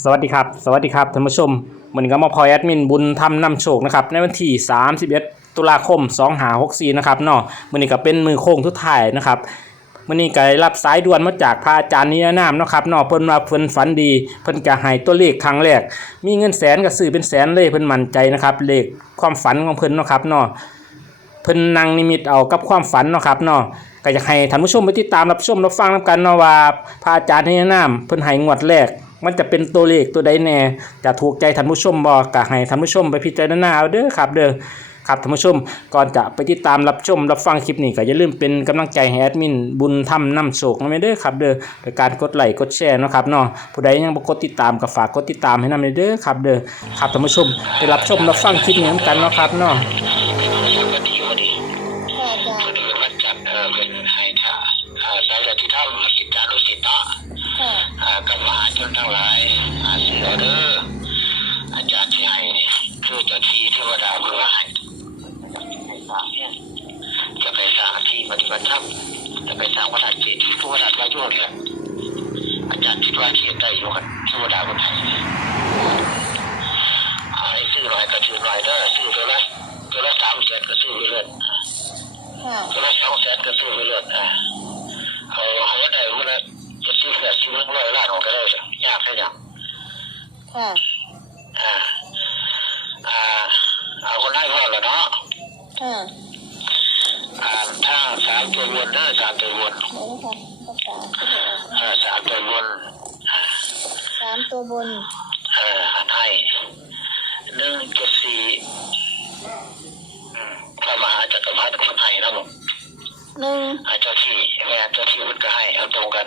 สวัสดีครับ สวัสดีครับท่านผู้ชมวันนี้ก็มาพอยแอดมินบุญทำนำโชคนะครับในวันที่ 31 ตุลาคม2หา64 นะครับเนาะวันนี้ก็เป็นมือโค้งทุกถ่ายนะครับวันนี้ก็ได้รับสายด่วนมาจากพระอาจารย์นิรนามเนาะครับเนาะเพิ่นมาเพิ่นฝันดี เพิ่นก็ให้ตัวเลขครั้งแรก มีเงินแสนก็ซื้อเป็นแสนเลยเพิ่นมั่นใจนะครับเลขความฝันของเพิ่นเนาะครับเนาะเพิ่นนั่งนิมิตเอากับความฝันเนาะครับเนาะก็อยากให้ท่านผู้ชมไปติดตามรับชมรับฟังนํกันเนาะว่าพระอาจารย์ให้แนะนำเพิ่นให้งวดแรก มันจะเป็นตัวเลขตัวใดแน่ จะถูกใจท่านผู้ชมบ่ก็ให้ท่านผู้ชมไปพิจารณาเอาเด้อครับเด้อครับท่านผู้ชมก่อนจะไปติดตามรับชมรับฟังคลิปนี้ก็อย่าลืมเป็นกำลังใจให้แอดมินบุญทำนำโชคนะเด้อครับเด้อโดยการกดไลค์กดแชร์นะครับเนาะผู้ใดยังบ่กดติดตามก็ฝากกดติดตามให้นำเด้อครับเด้อครับท่านผู้ชมไปรับชมรับฟังคลิปนี้นกันเนาะครับเนาะ พอดีพอดี ค่ะอาจาร พอ ย์ ดีเป็นวันจันทร์เออเป็นให้ท่าอ่าสายจากที่ถ้ำสิทธานุสิทธะ ค่ะ อ่ากับมหาชนทั้งหลายอ่าเสือเด้ออาจารย์ที่ให้นี่คือเจ้าที่เทวดาเพื่อให้ให้สร้างเนี่ยจะไปสร้าง ที่ปฏิบัติธรรมจะไปสร้างวัดเจดีย์ผู้วัดวายุเนี่ยอาจารย์คิดว่าเขียนได้อยู่กันเทวดาคนไหนอ่าให้ซื้อหน่อยก็ซื้อหน่อยเด้อซื้อตัวละตัวละสามแสนก็ซื้อไปเลยค่ะตัวละสองแสนก็ซื้อไปเลยอ่าเอาเอาได้วันละจะซื้อแค่ซื้อร้อยล้านออกก็ได้จ้ะยากแค่ยังค่ะอ่าอ่าเอาคนให้พ่อแล้วเนาะค่ะอ่าถ้าสาม ตัววนเด้อสามตัววนแล้วค่ะภาษาอ่าสามตัววนอ่าสามตัวบนเอออันให้หนึ่งเจ็ดสี่อืมพระมหาจักรพรรดิคนให้นะผมหนึ่งอาเจ้าที่แม่เจ้าที่มันก็ให้เอาตรงกัน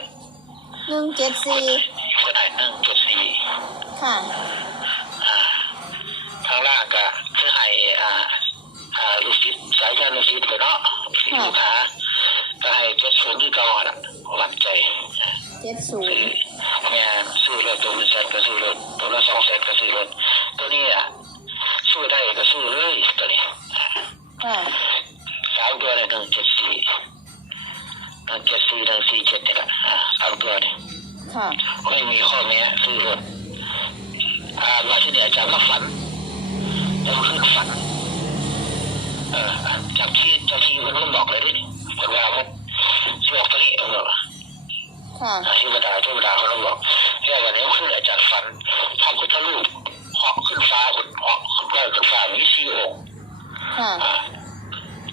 หนึ่งเจ็ดสี่คนให้หนึ่งเจ็ดสี่ค่ะอ่าทางล่างก็คือให้อ่าอ่าลูกศิษย์สายยานลูกศิษย์ก็เนาะลูกศิษย์ลูกหาก็ให้ เจ็ดศูนย์ที่เก่าอะหวั่นใจเจ็ดศูซื้นอย์แม่ซื้อเลยตัวเป็นแสนก็ซื้อเลยตัวละสองแสนก็ซื้อเลยตัวนี้อะซื้อได้ก็ซื้อเลยตัวนี้ค่ะสามตัวเนี่ยหนึ่งเจ็ดสี่หนึ่งเจ็ดสี่หนึ่งสี่เจ็ดเนี่ยแหละอ่าสามตัวเนี่ยค่ะไม่มีข้อแม้ซื้อเลยอ่ามาที่นี่อาจารย์ก็ฝันผมขึ้นฝัน เออจากที่จากที่มันมันบอกเลยดิคนว่ามันสบอกตัวนี้เออ ค่ะ เทวดาเทวดาเขาต้องบอกแค่วันนี้ขึ้นอาจารย์ฝันพระพุทธรูปเหาะขึ้นฟ้าขึ้นเหาะขึ้นได้ขึ้นฟ้ามีสี่องค์ ค่ะ อ่า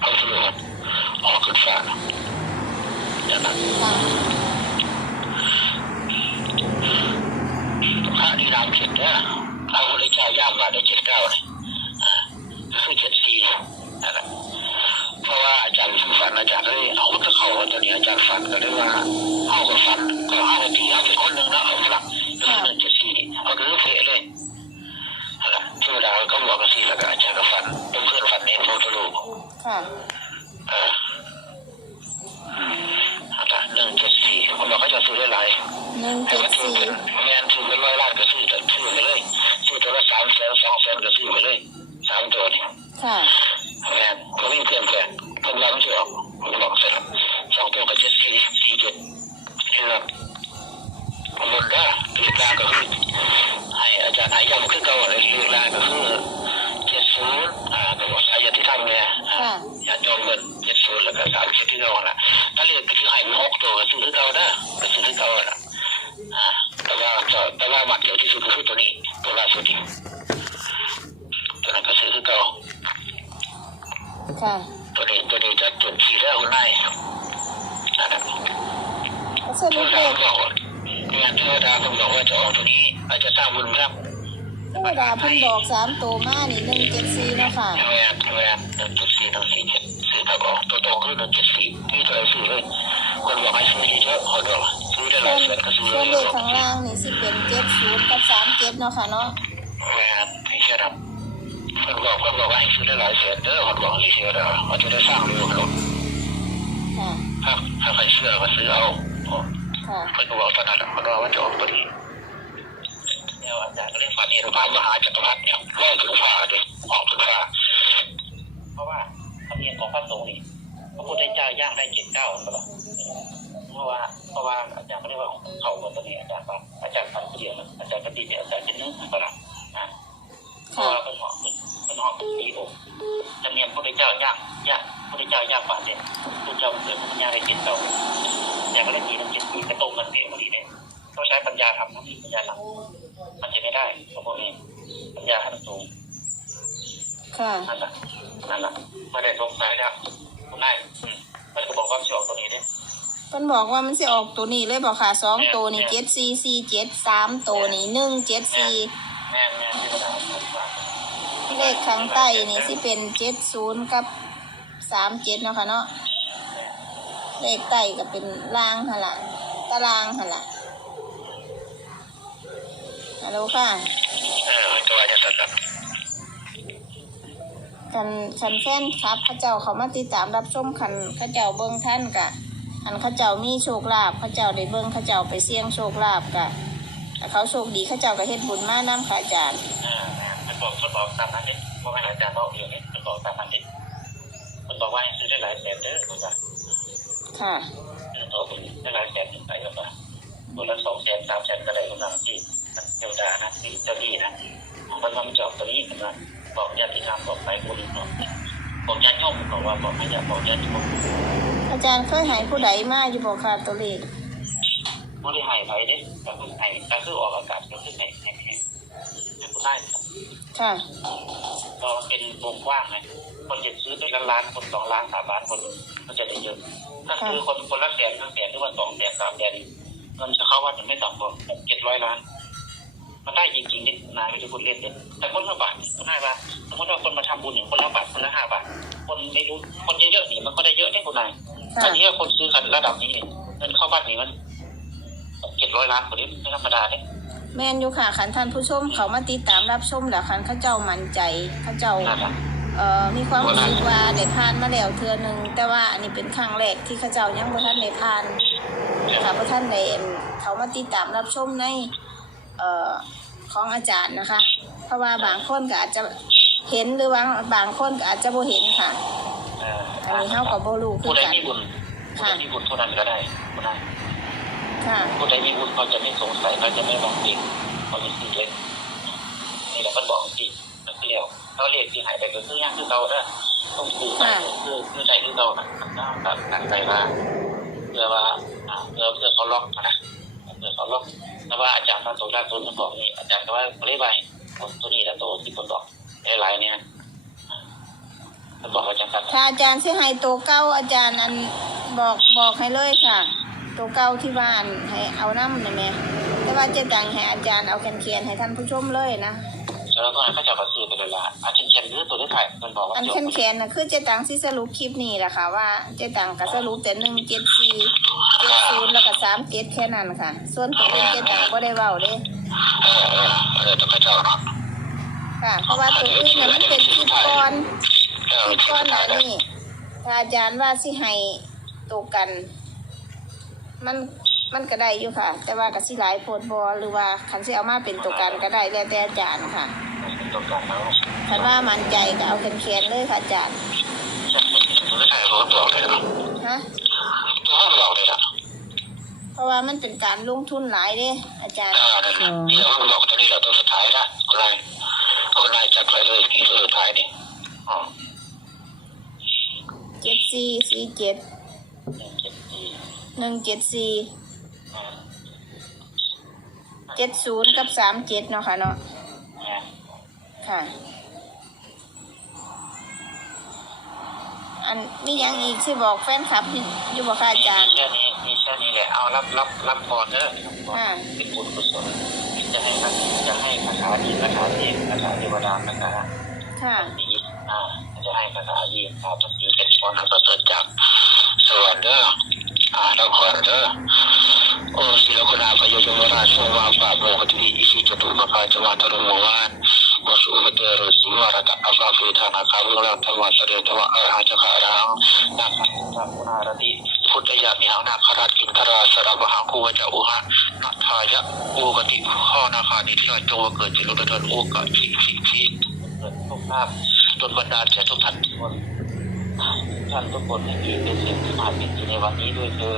พระพุทธรูปเหาะขึ้นฟ้าอย่างนั้น ค่ะ พระดีรามเจ็ดเนี่ยพระพุทธเจ้าย่างมาได้เจ็ดเก้าเลยอ่าคือเจ็ดสี่นั่นแหละเพราะว่าอาจารย์ฝันอาจารย์เลยเอาตะเขาตัวนี้อา จารย์ฝันก็เลยกว่าเอากับฝันก็เอาตีเอาเป็นคนหนึ่งนะเอาหลักคือหนึ่งจ็ดสี่เอาคือเฟะเลยละเทวดาก็บอกกับสี่แล้วก็อาจารย์ก็ฝันเป็นเพื่อนฝันในโพธิลูกค่ะเอออาจารย์หนึ่งเจ็ดสี่คนเราก็จะซื้อได้หลายหนึ่งเจ็ดว่าถือสี่เป็นแมนถือเป็นร้อยล้านก็ซื้อแต่ซื้อไปเลยซื้อตัวละสามแสนสองแสนก็ซื้อไปเลยสามตัวนี่ค่ะ แมนก็วิ่งเพื่อนเพื่อนคนเราไม่ใช่ออกผมบอกเสร็จแล้วสองตัวก็เจ็ดสี่สี่เจ็ดนี่ครับบนได้ลีลาก็คือให้อาจารย์ให้ย้ำขึ้นเก่าเลยลีลาก็คือเจ็ดศูนย์อ่าตัวสายที่ทำเนี่ยอ่า ค่ะ อยากจองเงินเจ็ดศูนย์แล้วก็สามสิบที่เก่าละถ้าเรียกคือให้มันหกตัวก็ซื้อที่เก่าได้ก็ซื้อที่เก่าละ อ่าแต่ว่าจะแต่ว่ามักเดียวที่สุดก็คือตัวนี้ตัวล่าสุดนี่ตัวนั้นก็ซื้อคือเก่า ค่ะ ตัวนี้ตัวนี้จะจุดขี่ได้คนได้นั่นแหละ ก็ส เท รุ ว ปเล ดา ข บอกว่าเนี่ยเทวดาเขาบอกว่าจะออกตัวนี้อาจจะสร้างบุญครับ เทวดาเพิ่นบ อกสามตัวมานี่หนึ่งเจ็ดสี่เนาะค่ะใช่ไหมครับใช่ไหมหนึ่งจุดสี่หนึ่งสี่เจ็ดซื้อถ้าอกตัวตรงคือหนึ่งจุดสี่ที่ตัวไหนซื้อเลยคนบอกให้ซื้อเยอะๆคนบอกซื้อได้หลายนแสนก็ซื้อเลส่วนเลขข้างล่างนี่สิเป็นเจ็ดศูนย์กับสามเจ็ดเนาะค่ะเนาะแม่ไม่ใช่ครับคนบอกคนบอกให้ซื้อได้หลายแสนเด้อคนบอกให้ซื้อได้เขาจะได้สร้างเร็วขนมค่ะถ้าถ้าใครเชื่อก็ซื้อเอาค่ะเพื่อนบอกตอนนั้นแหละมันว่ามันจะออกพอดี เนี่ยอาจารย์ก็เรียกฝันเห็นพระมหาจักรพรรดิเนี่ยลอยขึ้นฟ้าดิออกขึ้นฟ้าเพราะว่าธรรมเนียมของพระสงฆ์นี่พระพุทธเจ้าย่างได้เจ็ดเก้าตลอดเพราะว่าเพราะว่าอาจารย์ไม่ได้ว่าเขาคนตัวนี้อาจารย์ว่าอาจารย์ฟันเดียวอาจารย์ปฏิเดียอาจารย์จะนึ่งกระดับอ่าเพราะว่าเป็นหอกเป็นหอกตีอกจะเนียนพระพุทธเจ้าย่ากยากพระพุทธเจ้าย่ากกว่าเนี่ยพระเจ้าเกิดปัญญาในจิตเราแต่างก็เลยตีน้ำจิตตีกระตรงกันเองพอดีเนี่ยต้องใช้ปัญญาทำนะปัญญาหลั กมันจะไม่ได้เพราะพวกนี้ปัญญาขั้นสูงค่ะนั่นแหละนั่นแหละไม่ได้สงสัยแล้วคุณนายอืมมันก็บอกว่าเสียวตัวนี้เนี่ยเพิ่นบอกว่ามันสิออกตัวนี้เลยบอกค่ะสองตัวนี่เจ็ดสี่สี่เจ็ดสามตัวนี่หนึ่งเจ็ดสี่แม่นแม่นที่กระดาษว่าเลขข้างใต้นี่สิเป็นเจ็ดศูนย์กับสามเจ็ดเนาะค่ะเนาะเลขใต้ก็เป็นล่างหั่นละตารางหั่นละ ฮัลโหลค่ะเออมันก็ว่าจะสัตว์คันคันแฟนครับเข้าเจ้าเขามาติดตามรับชมคันเข้าเจ้าเบิ้งท่านกะอันเข้าเจ้ามีโชคลาภเข้าเจ้าได้เบิ้งเข้าเจ้าไปเสี่ยงโชคลาภกะถ้าเขาโชคดีเข้าเจ้าก็เฮ็ดบุญมาน้ำค่ะอาจารย์เออมันบอกมันบอกตามนั้นนี่ว่าไม่อาจารย์บอกเดียวนี่มันบอกตามนั้นนี่มันบอกว่าให้ซื้อได้หลายแสนเด้อคุณว่าค่ะเออตัวคุณได้หลายแสนถึงไปแล้วป่ะตัวละสองแสนสามแสนก็ได้กำลังที่ เทวดานะที่เจ้าที่นะมันมันจอบตัวนี้มันว่าบอกญาติธรรมบอกไปคนอื่นบอกบอกญาติโยมบอกว่าบอกให้ญาติบอกญาติโยมอาจารย์เคยใหายผู้ใดมาอยู่บอกค่ะตัวเลขไม่ได้ให้ไปเด้ก็คือให้ก็คือออกอากาศก็คือให้ให้ให้ให้ผู้ได้ค่ะก็เป็นวงกว้างไงคนจะซื้อเป็นล้านล้านคนสองล้านสามล้านคนก็จะได้เยอะก็คือคนคนละแสนละแสนหรือว่าสองแสนสามแสนเงินจะเข้าว่าจะไม่ต่ำกว่าหกเจ็ดร้อยล้าน มันได้จริงๆนี่นายไม่ได้พูดเล่นเลยแต่คนละบาทคนห้าบาทสมมติว่าคนมาทำบุญอย่างคนละบาทคนละห้าบาท คนไม่รู้คนเยอะๆนี่มันก็ได้เยอะได้คนนายค่ะอันนี้คนซื้อกันระดับนี้เนี่ยเงินเข้าบ้านนี่มันเจ็ดร้อยล้านคนนี้ไม่ธรรมดาเนี่ยแม่นอยู่ค่ะคันท่านผู้ชมเขามาติดตามรับชมแล้วคันเข้าเจ้ามั่นใจเข้าเจ้านั่นแหละเอ่อมีความรู้สึกว่าได้ผ่านมาแล้วเทือหนึ่งแต่ว่าอันนี้เป็นครั้งแรกที่เข้าเจ้ายังบ่ทันได้ผ่านค่ะบ่ทันได้เอิ่มเขามาติดตามรับชมใน เอ่อของอาจารย์นะคะ เพราะว่าบางคนก็อาจจะเห็นหรือว่าบางคนก็อาจจะบ่เห็นค่ะเอออันนี้เฮาก็บ่รู้คืผู้อใดกันมีบุญผู้ใดมีบุญเท่านั้นก็ได้คนนั้นค่ะ ผู้ใดมีบุญเขาจะไม่สงสัยเขาจะไม่มองเด็กเขาจะซื้อเล็กนี่แหละมันบอกจริงมันเรียวเขาเรียกที่หายไปก็คือย่างคือเราเด้อต้องซื้อไปคือคือใจคือเรานะมันก็แบบนั้นใจว่าเพื่อว่าอ่าเพื่อเพื่อเขาล็อกนะ เพื่อเขาล็อกแต่ว่าอาจารย์มาตัวแรกตัวนั้นบอกนี่อาจารย์ก็ว่าเรียบไปตัวนี้แหละตัวที่คนบอกหลายๆเนี่ยมันบอกอาจารย์ครับถ้าอาจารย์สิให้ตัวเก้าอาจารย์อันบอกบอกให้เลยค่ะ ตัวเก้าที่บ้านให้เอาน้ำนะแม่แต่ว่าเจะตังให้อาจารย์เอาแคนเคียนให้ท่านผู้ชมเลยนะ แล้วก็ให้เขาจับกระสือไปเลยละอาจารย์เขียนหรือตัวที่ถ่ายมันบอกว่าอันจบแคนเคียนนะคือเจตังสิสรุปคลิปนี้แหละค่ะว่าเจตังก็สรุปแต่หนึ่งเจ็ดสี่เจ็ดศูนย์แล้วก็สามเจ็ดแค่นั้นค่ะ ส่วนตัวอื่นเจตังก็ได้เว้าเด้เออเออเออต้องเขาจับเนาะค่ะ เพราะว่าตัวอื่นเนี่ยมันเป็นคลิปก่อนเออคลิปก่อนหน้านี้ถ้าอาจารย์ว่าสิให้ตัวกัน มันมันก็ได้อยู่ค่ะ แต่ว่าก็สิหลายโพดบอหรือว่าคันสิเอามาเป็นตัวกันก็ได้แล้วแต่อาจารย์ค่ะ เป็นตัวกลางแล้วคันว่ามั่นใจก็เอาแคนเคียนๆเลยค่ะอาจารย์ตัวที่ถ่ายเขาก็บอกเลยนะฮะตัวเขาบอกเลยนะเพราะว่ามันเป็นการลงทุนหลายเด้อาจารย์อ่านั่นนะนี่เราบอกตัวนี้เราตัวสุดท้ายนะคนนายคนนายจัดไปเลยนี่ตัวสุดท้ายนี่อ๋อเจ็ดสี่สี่เจ็ดเจ็ดปีหนึ่งเจ็ดสี่อ่าเจ็ดศูนย์กับสามเจ็ดเนาะค่ะเนาะอ่า ค่ะ อันนี่ยังอีกที่บอกแฟนคลับอยู่อยู่บอกค่ะอาจารย์แค่นี้มีแค่นี้แหละเอารับรับรับพรเด้ออ่าเป็นบุญกุศลจะให้จะให้คาถาดีคาถาเทพคาถาเทวดาคาถาค่ะดีอ่าจะให้ภาษาดีข่าวภาษีเป็นพรอันประเสริฐจากสวรรค์เด้ออ่าแล้วขอเด้อโอ้ศิลคุณาพยยมราชวาปาโมกติอิสิจตุปปาจวันตรุโมวาน วสุปเตรสิวรตะอภาฟิธานาคาวุราธรรมสเดทวะอรหันจคารังนาคาสังคุณารติพุทธยามิหังนาคาราชกินทราสระวหังคูวจะอุหะนาทายะโอกติข้อนาคานิที่เราจงเกิดจิรุเดินโอกาสชิชิชิเกิดทุกภาพจนบรรดาลแก่ทุกท่านทุกคนท่านทุกคนให้มีเป็นสิ่งที่มาเป็นอยู่ในวันนี้ด้วยเถิ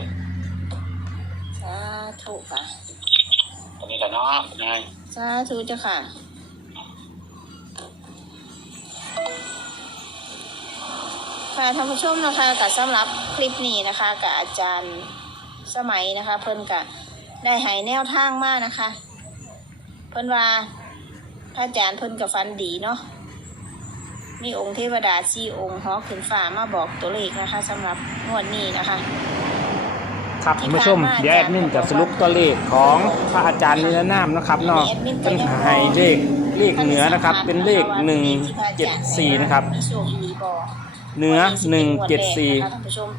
ดธุค่ะตอนนี้แหละเนาะนายสาธุเจ้าค่ะ ค่ะท่านผู้ชมนะคะกับสำหรับคลิปนี้นะคะกับอาจารย์สมัยนะคะ เพิ่นกะได้ใหายแนวทางมากนะคะ เพิ่นว่าพระอาจารย์เพิ่นกับฟันดีเนาะมีองค์เทวดาสี่องค์หอขึ้นฟ้ามาบอกตัวเลขนะคะสำหรับงวดนี้นะคะ ครับท่านผู้ชมเดี๋ยวแอดมินจะสรุปตัวเลขของพระอาจารย์นิรนามนะครับเนาะเป็นให้เลข เลขเหนือนะครับ เป็นเลขหนึ่งเจ็ดสี่นะครับมีโชคอีหลีบ่เหนือหนึ่งเจ็ดสี่ท่านผู้ชม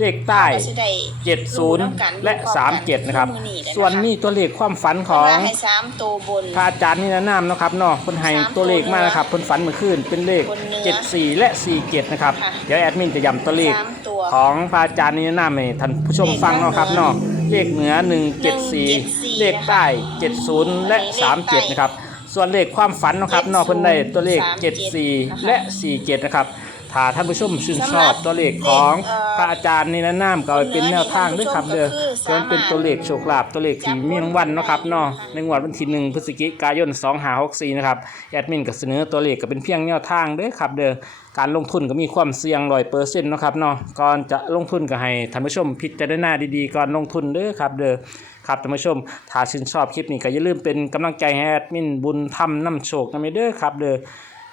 เลขใต้ก็สิได้เจ็ดศูนย์และสามเจ็ดนะครับ ส่วนนี้ตัวเลขความฝันของเพิ่นว่าให้สามตัวบนพระอาจารย์นิรนามนะครับเนาะเพิ่นให้ตัวเลขมานะครับเพิ่นฝันเมื่อคืนเป็นเลขบนเนื้อเจ็ดสี่และสี่เจ็ดนะครับค่ะเดี๋ยวแอดมินจะย้ำตัวเลขสามตัวของพระอาจารย์นิรนามให้ท่านผู้ชมฟังเนาะครับเนาะเลขเหนือหนึ่งเจ็ดสี่174 เลขใต้เจ็ดศูนย์และสามเจ็ดนะครับ ส่วนเลขความฝันเนาะครับเนาะเพิ่นได้ตัวเลขเจ็ดสี่และสี่เจ็ดนะครับ ถ้าท่านผู้ชมชื่นชอบตัวเลขของพระอาจารย์นิรนามก็เอาไปเป็นแนวทางด้วยครับเด้อส่วนเป็นตัวเลขโชคลาภตัวเลขที่มีรางวัลเนาะครับเนาะในงวดวันที่หนึ่งพฤศจิกายน2564นะครับแอดมินก็เสนอตัวเลขก็เป็นเพียงแนวทางด้อครับเด้อการลงทุนก็มีความเสี่ยงร้อยเปอร์เซ็นต์นะครับเนาะก่อนจะลงทุนก็ให้ท่านผู้ชมพิจารณาดีๆก่อนลงทุนเด้อครับเด้อครับท่านผู้ชม ถ้าชื่นชอบคลิปนี้ก็อย่าลืมเป็นกำลังใจให้แอดมินบุญทำนำโชคนำเด้อครับเด้อ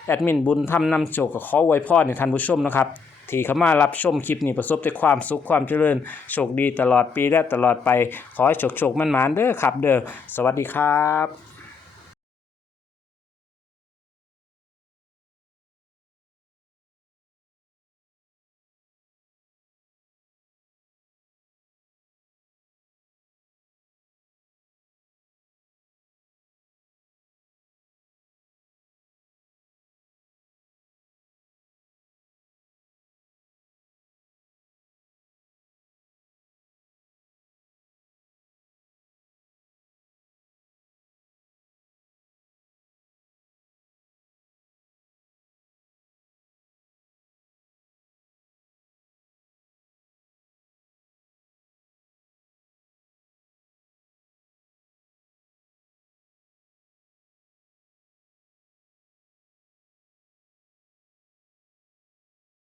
แอดมินบุญทำนำโชคก็ขอไว้พรในท่านผู้ชมนะครับ ที่เข้ามารับชมคลิปนี้ประสบแต่ความสุขความเจริญโชคดีตลอดปีและตลอดไป ขอให้โชคโชคมันหมานเด้อครับ เด้อสวัสดีครับ